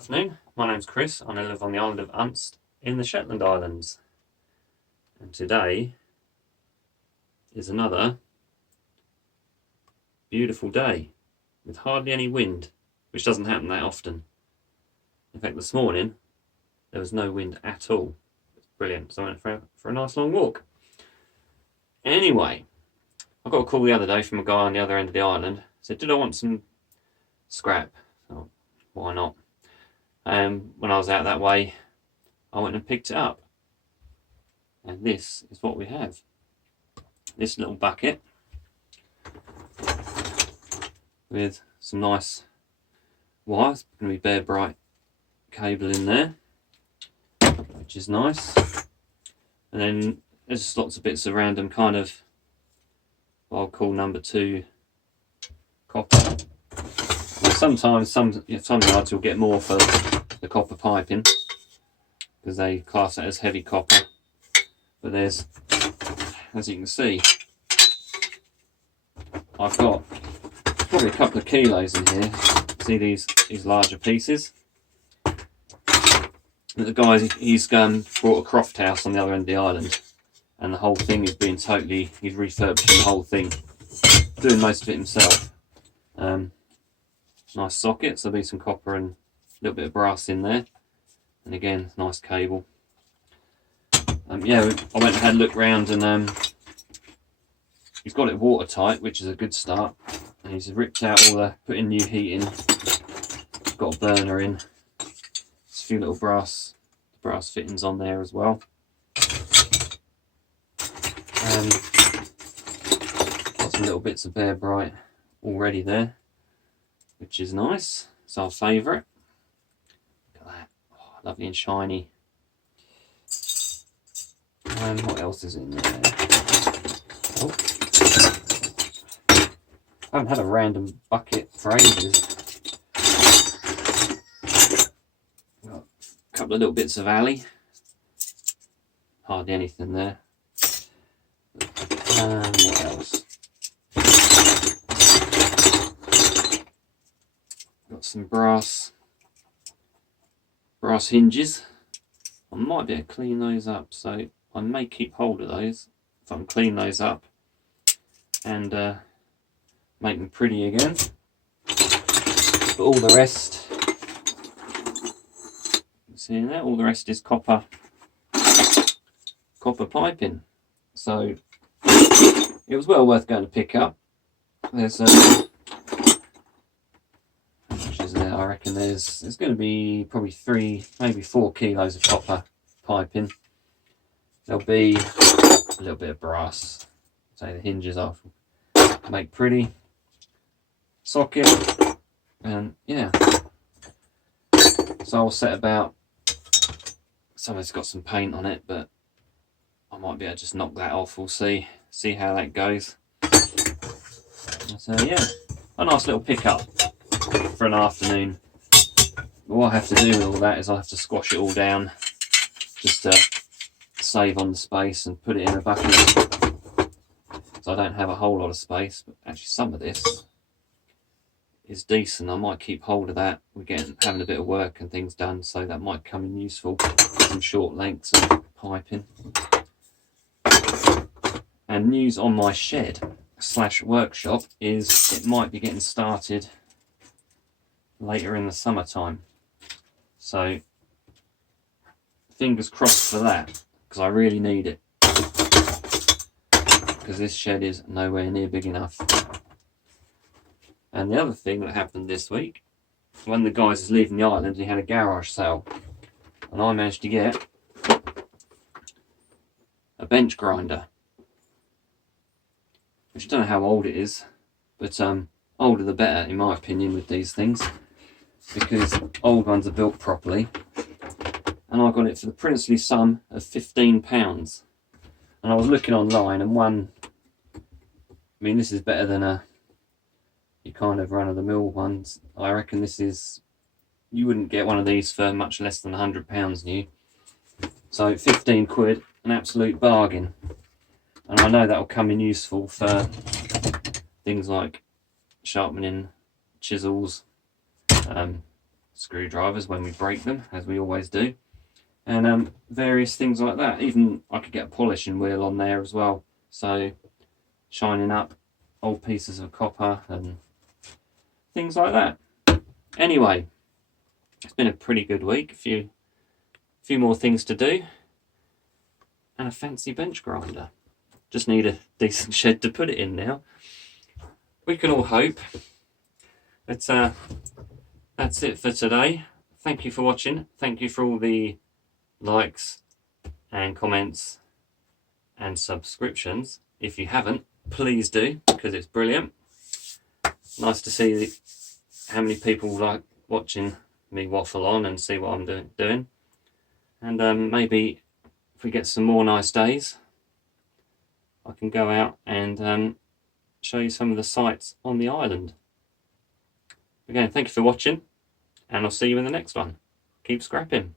Afternoon, my name's Chris and I live on the island of Unst in the Shetland Islands. And today is another beautiful day with hardly any wind, which doesn't happen that often. In fact, this morning there was no wind at all. It's brilliant, so I went for a nice long walk. Anyway, I got a call the other day from a guy on the other end of the island. Said, did I want some scrap? Oh, why not? When I was out that way, I went and picked it up. And this is what we have. This little bucket with some nice wires. Going to be Bear Bright cable in there, which is nice. And then there's just lots of bits of random kind of what I'll call number 2 copper. Now sometimes some yards you'll get more for the copper piping because they class it as heavy copper. But there's, as you can see, I've got probably a couple of kilos in here. See these larger pieces? The guy, he's brought a croft house on the other end of the island, and the whole thing is being he's refurbishing the whole thing, doing most of it himself. Nice sockets, there'll be some copper and a little bit of brass in there, and again, nice cable. Yeah, I went and had a look round, and he's got it watertight, which is a good start. And he's ripped out put in new heating, got a burner in, there's a few little brass fittings on there as well. Got some little bits of Bear Bright already there, which is nice. It's our favourite. Look at that, oh, lovely and shiny. What else is in there? Oh. I haven't had a random bucket for ages. Got a couple of little bits of alley. Hardly anything there. What else? Got some brass hinges. I might be able to clean those up, so I may keep hold of those if I can clean those up and make them pretty again. But all the rest, see there, all the rest is copper piping. So it was well worth going to pick up. There's how much is there? I reckon there's going to be probably 3, maybe 4 kilos of copper piping. There'll be a little bit of brass, say the hinges off, make pretty, socket, and yeah. So I'll set about, some of it's got some paint on it, but I might be able to just knock that off. We'll see how that goes. So yeah, a nice little pickup for an afternoon. But what I have to do with all that is I have to squash it all down just to save on the space and put it in a bucket. So I don't have a whole lot of space, but actually some of this is decent. I might keep hold of that. We're having a bit of work and things done, so that might come in useful. Some short lengths of piping. And news on my shed/workshop is it might be getting started later in the summertime. So fingers crossed for that, because I really need it. Because this shed is nowhere near big enough. And the other thing that happened this week, when the guys was leaving the island, he had a garage sale, and I managed to get a bench grinder, which I don't know how old it is, but older the better in my opinion with these things, because old ones are built properly. And I got it for the princely sum of £15. And I was looking online, and this is better than your kind of run-of-the-mill ones. I reckon you wouldn't get one of these for much less than £100 new. So 15 quid, an absolute bargain. And I know that'll come in useful for things like sharpening chisels, screwdrivers when we break them, as we always do, and various things like that. Even I could get a polishing wheel on there as well, so shining up old pieces of copper and things like that. Anyway, it's been a pretty good week. A few more things to do, and a fancy bench grinder. Just need a decent shed to put it in now. We can all hope. But that's it for today. Thank you for watching. Thank you for all the likes and comments and subscriptions. If you haven't, please do, because it's brilliant. Nice to see how many people like watching me waffle on and see what I'm doing. And maybe if we get some more nice days, I can go out and show you some of the sights on the island. Again, thank you for watching, and I'll see you in the next one. Keep scrapping.